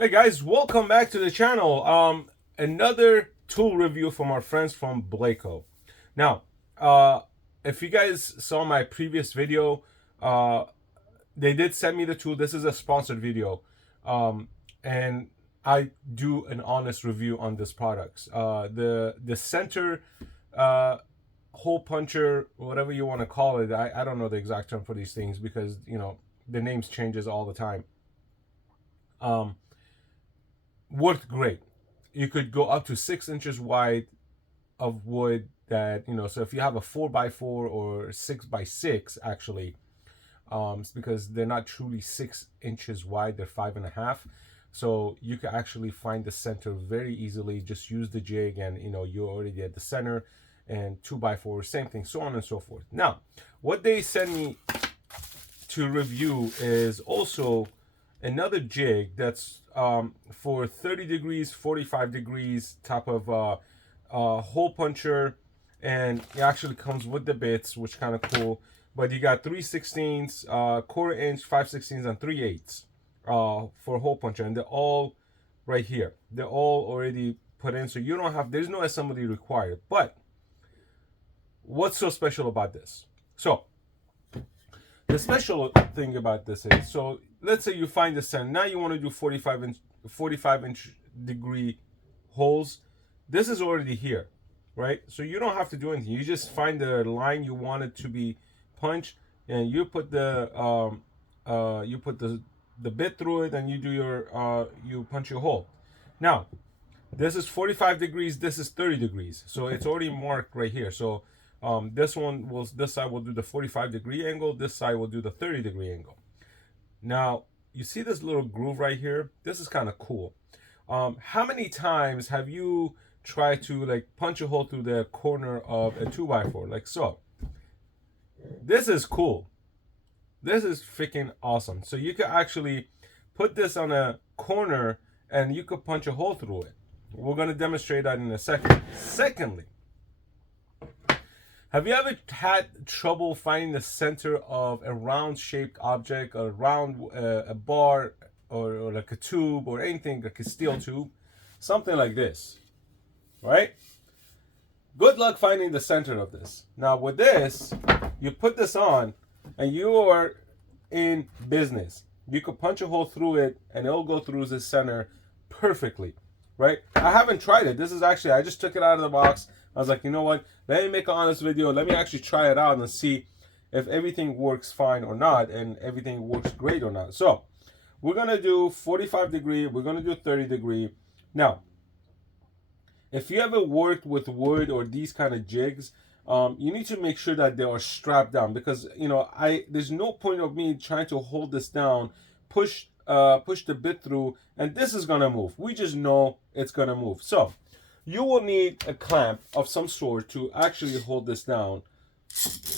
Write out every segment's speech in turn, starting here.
Hey guys, welcome back to the channel. Another tool review from our friends from Blekoo. Now, if you guys saw my previous video, they did send me the tool. This is a sponsored video, and I do an honest review on this products. The center hole puncher, whatever you want to call it. I don't know the exact term for these things because the names changes all the time. Worked great. You could go up to 6 inches wide of wood that, so if you have a 4x4 or 6x6, actually, it's because they're not truly 6 inches wide, they're 5.5. So you can actually find the center very easily. Just use the jig and, you're already at the center. And 2x4, same thing, so on and so forth. Now, what they send me to review is also another jig that's for 30 degrees, 45 degrees type of hole puncher, and it actually comes with the bits, which kind of cool. But you got 3/16, 1/4 inch, 5/16, and 3/8 for hole puncher, and they're all right here. They're all already put in, so you don't have, there's no assembly required. But what's so special about this? So the special thing about this is, so let's say you find the center. Now you want to do 45 inch degree holes. This is already here, right? So you don't have to do anything. You just find the line you want it to be punched, and you put the bit through it, and you do your you punch your hole. Now, this is 45 degrees. This is 30 degrees. So it's already marked right here. So this side will do the 45-degree angle. This side will do the 30-degree angle. Now, you see this little groove right here? This is kind of cool. How many times have you tried to like punch a hole through the corner of a 2x4 like so? This is cool. This is freaking awesome. So you can actually put this on a corner and you could punch a hole through it. We're going to demonstrate that in a second. Secondly, have you ever had trouble finding the center of a round-shaped object, a bar, or like a tube, or anything like a steel tube, something like this, right? Good luck finding the center of this. Now with this, you put this on, and you are in business. You could punch a hole through it, and it'll go through the center perfectly, right? I haven't tried it. This is actually, I just took it out of the box. I was like, you know what? Let me make an honest video. Let me actually try it out and see if everything works fine or not, and everything works great or not. So we're going to do 45 degree. We're going to do 30 degree. Now, if you ever worked with wood or these kind of jigs, you need to make sure that they are strapped down, because, there's no point of me trying to hold this down, push the bit through, and this is going to move. We just know it's going to move. So you will need a clamp of some sort to actually hold this down.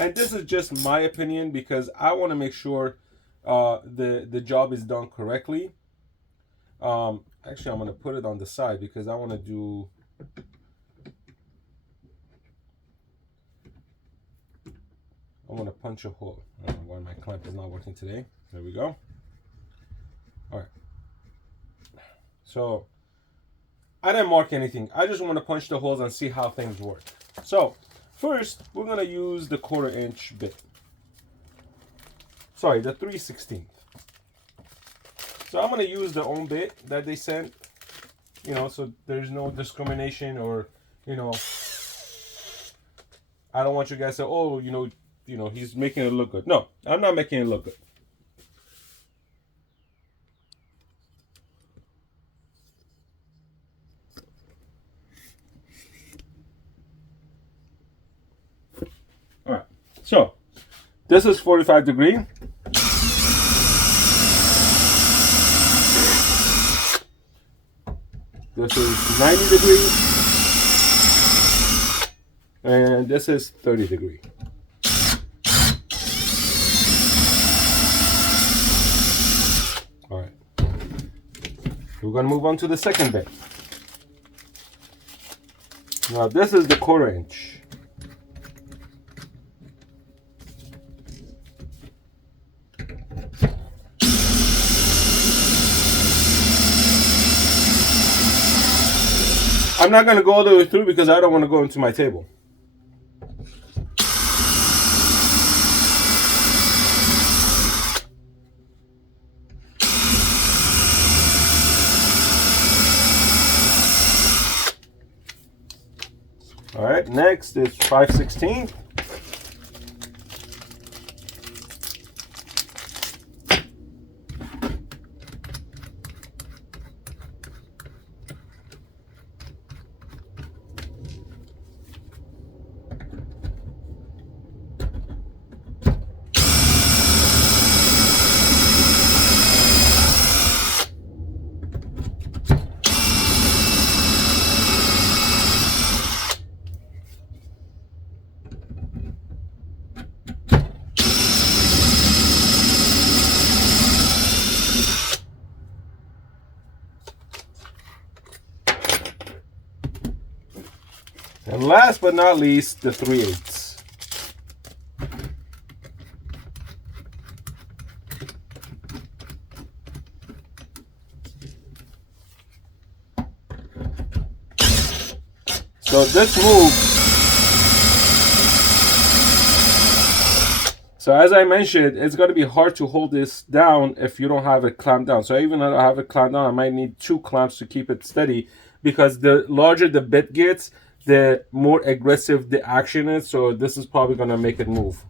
And this is just my opinion, because I want to make sure the job is done correctly. Actually, I'm going to put it on the side because I want to do... I want to punch a hole. I don't know why my clamp is not working today. There we go. All right. So I didn't mark anything. I just want to punch the holes and see how things work. So first, we're going to use the 1/4 inch bit. Sorry, the 3/16. So I'm going to use the own bit that they sent, so there's no discrimination, or, I don't want you guys to say, oh, he's making it look good. No, I'm not making it look good. All right, so this is 45 degree. This is 90 degrees. And this is 30 degree. All right. We're going to move on to the second bit. Now this is the 1/4 inch. I'm not going to go all the way through because I don't want to go into my table. All right, next is 5/16. And last but not least, the 3/8. So this move, so as I mentioned, it's going to be hard to hold this down if you don't have it clamped down. So even though I have it clamped down, I might need 2 clamps to keep it steady, because the larger the bit gets, the more aggressive the action is. So this is probably going to make it move.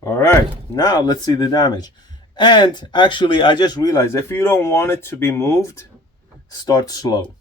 All right, now let's see the damage. And actually, I just realized, if you don't want it to be moved, start slow.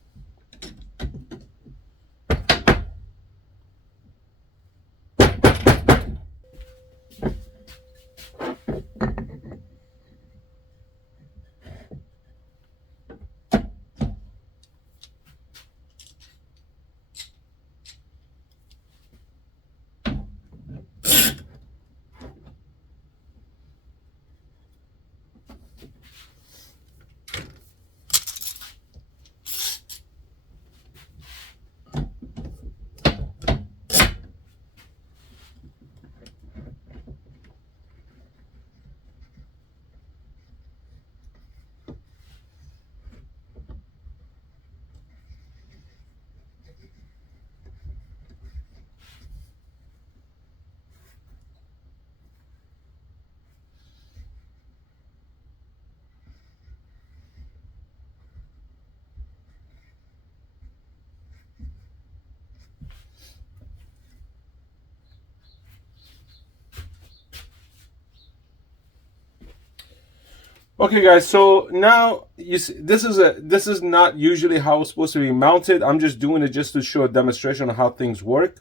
Okay, guys, so now you see, this is not usually how it's supposed to be mounted. I'm just doing it just to show a demonstration of how things work.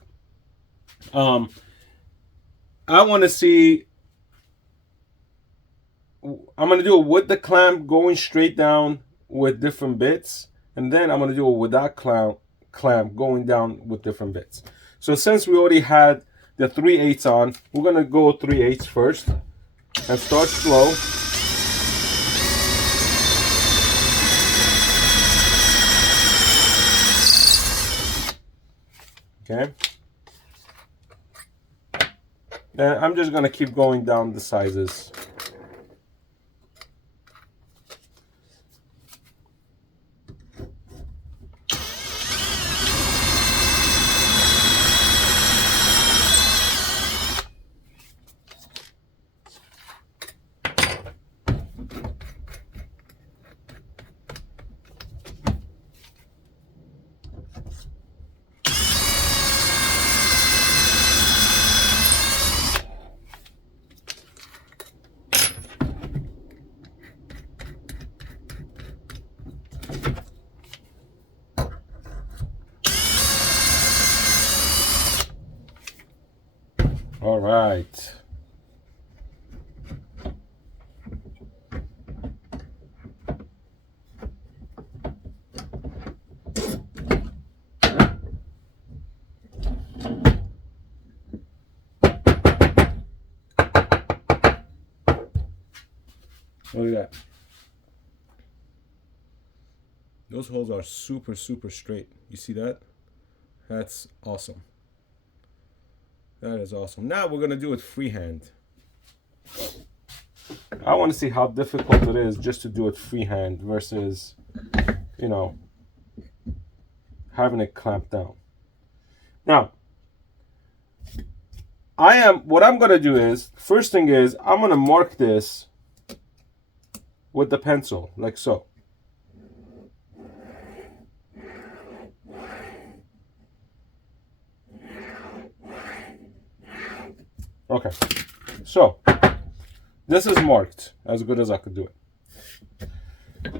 I want to see, I'm going to do it with the clamp going straight down with different bits, and then I'm going to do it without clamp going down with different bits. So since we already had the 3/8 on, we're going to go 3/8 first and start slow. Okay, and I'm just going to keep going down the sizes. All right. Look at that. Those holes are super, super straight. You see that? That's awesome. That is awesome. Now we're gonna do it freehand. I want to see how difficult it is just to do it freehand versus, you know, having it clamped down. Now, what I'm gonna do is, first thing is, I'm gonna mark this with the pencil, like so. Okay, so this is marked as good as I could do it.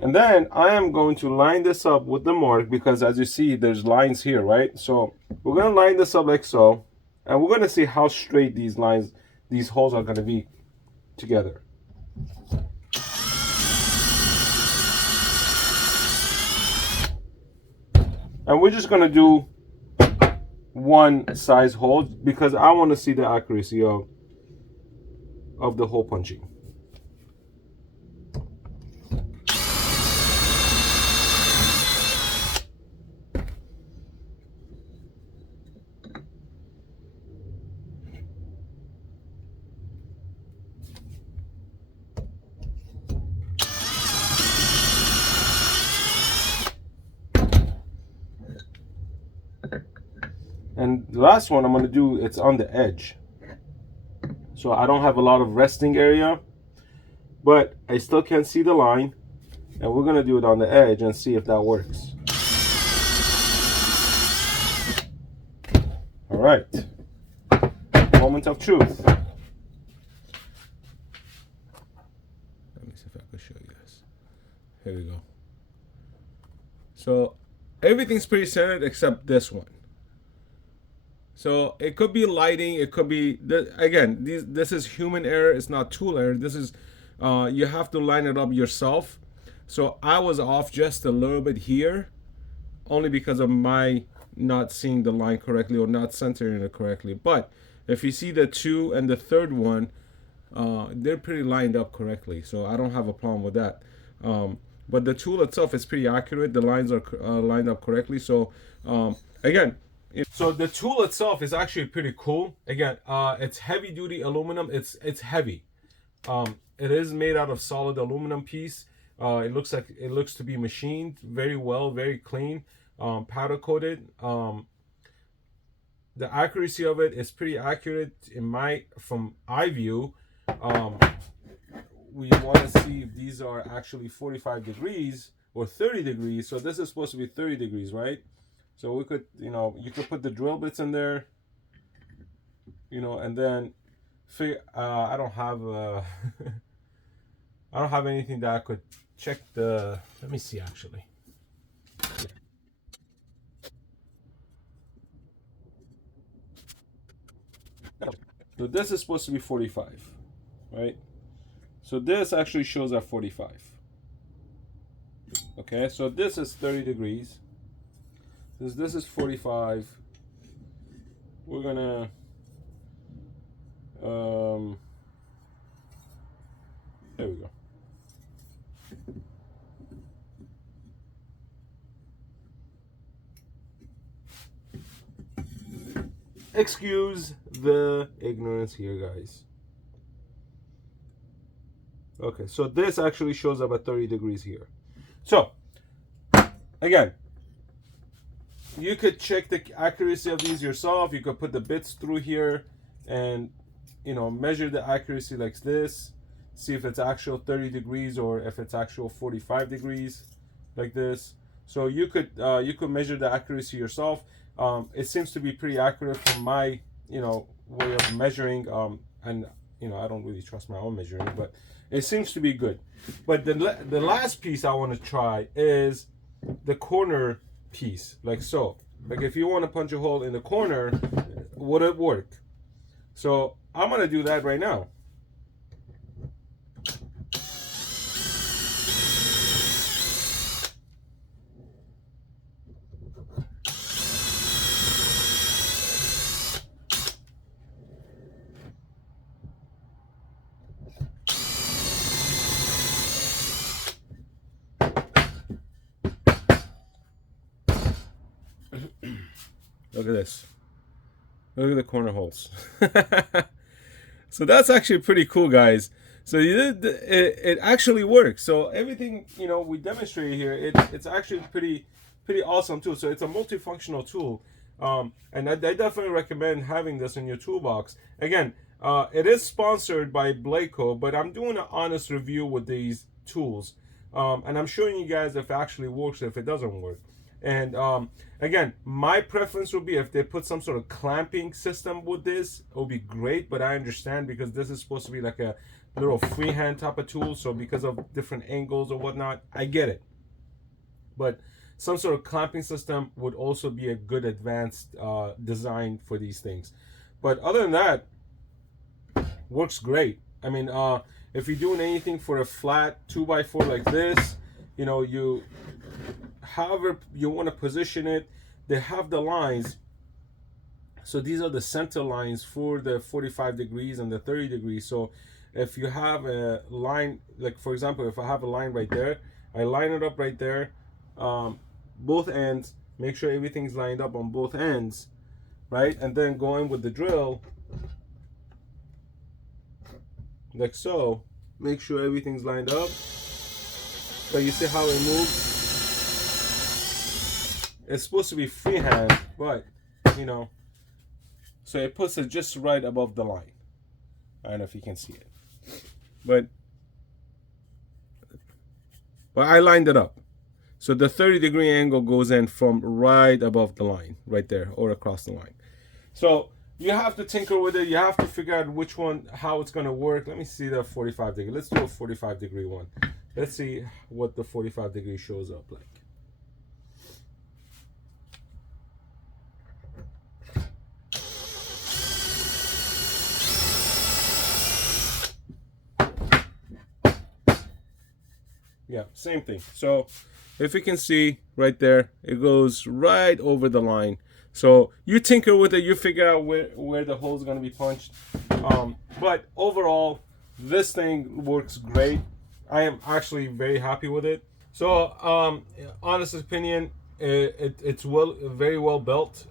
And then I am going to line this up with the mark because as you see, there's lines here, right? So we're gonna line this up like so, and we're gonna see how straight these lines, these holes are gonna be together. And we're just gonna do one size hole because I want to see the accuracy of the hole punching. And the last one I'm going to do, it's on the edge. So I don't have a lot of resting area, but I still can see the line. And we're going to do it on the edge and see if that works. All right. Moment of truth. Let me see if I can show you this. Here we go. So everything's pretty centered except this one. So it could be lighting, it could be, again, this is human error, it's not tool error. This is, you have to line it up yourself. So I was off just a little bit here, only because of my not seeing the line correctly or not centering it correctly. But if you see the 2 and the third one, they're pretty lined up correctly. So I don't have a problem with that. But the tool itself is pretty accurate. The lines are lined up correctly. So again, so the tool itself is actually pretty cool. Again, it's heavy duty aluminum. It's heavy. It is made out of solid aluminum piece. It looks to be machined very well, very clean, powder coated. The accuracy of it is pretty accurate from eye view. We want to see if these are actually 45 degrees or 30 degrees. So this is supposed to be 30 degrees, right? So we could, you could put the drill bits in there, and then I don't have I don't have anything that I could check let me see actually. So this is supposed to be 45, right? So this actually shows at 45. Okay, so this is 30 degrees. This is 45. We're gonna there we go. Excuse the ignorance here, guys. Okay, so this actually shows up at 30 degrees here. So again, you could check the accuracy of these yourself. You could put the bits through here and measure the accuracy like this. See if it's actual 30 degrees or if it's actual 45 degrees like this. So you could measure the accuracy yourself. It seems to be pretty accurate from my way of measuring. And I don't really trust my own measuring, but it seems to be good. But the last piece I want to try is the corner piece, like so. Like if you want to punch a hole in the corner, would it work? So I'm gonna do that right now. Look at this. Look at the corner holes. So that's actually pretty cool, guys. So it actually works. So everything, you know, we demonstrated here, it's actually pretty awesome too. So it's a multifunctional tool, and I definitely recommend having this in your toolbox. Again, it is sponsored by Blekoo, but I'm doing an honest review with these tools, and I'm showing you guys if it actually works or if it doesn't work. And again, my preference would be if they put some sort of clamping system with this, it would be great. But I understand because this is supposed to be like a little freehand type of tool, so because of different angles or whatnot, I get it. But some sort of clamping system would also be a good advanced design for these things. But other than that, works great. I mean, if you're doing anything for a flat 2x4 like this, you know, however you want to position it, they have the lines. So these are the center lines for the 45 degrees and the 30 degrees. So if you have a line, like for example, if I have a line right there, I line it up right there, both ends, make sure everything's lined up on both ends, right? And then go in with the drill, like so, make sure everything's lined up. So you see how it moves? It's supposed to be freehand, but you know, so it puts it just right above the line. I don't know if you can see it, but I lined it up. So the 30-degree angle goes in from right above the line, right there, or across the line. So you have to tinker with it. You have to figure out which one, how it's going to work. Let me see the 45 degree. Let's do a 45 degree one. Let's see what the 45 degree shows up like. Yeah, same thing. So if you can see right there, it goes right over the line. So you tinker with it, you figure out where the hole is going to be punched. But overall, this thing works great. I am actually very happy with it. So honest opinion, it's very well built.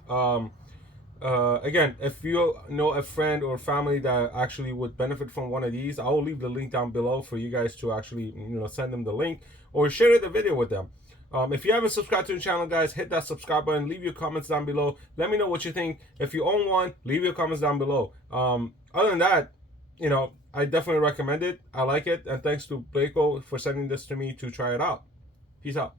Again, if you know a friend or family that actually would benefit from one of these, I will leave the link down below for you guys to actually, you know, send them the link or share the video with them. If you haven't subscribed to the channel, guys, hit that subscribe button. Leave your comments down below. Let me know what you think. If you own one, leave your comments down below. Other than that, you know, I definitely recommend it. I like it. And thanks to Blekoo for sending this to me to try it out. Peace out.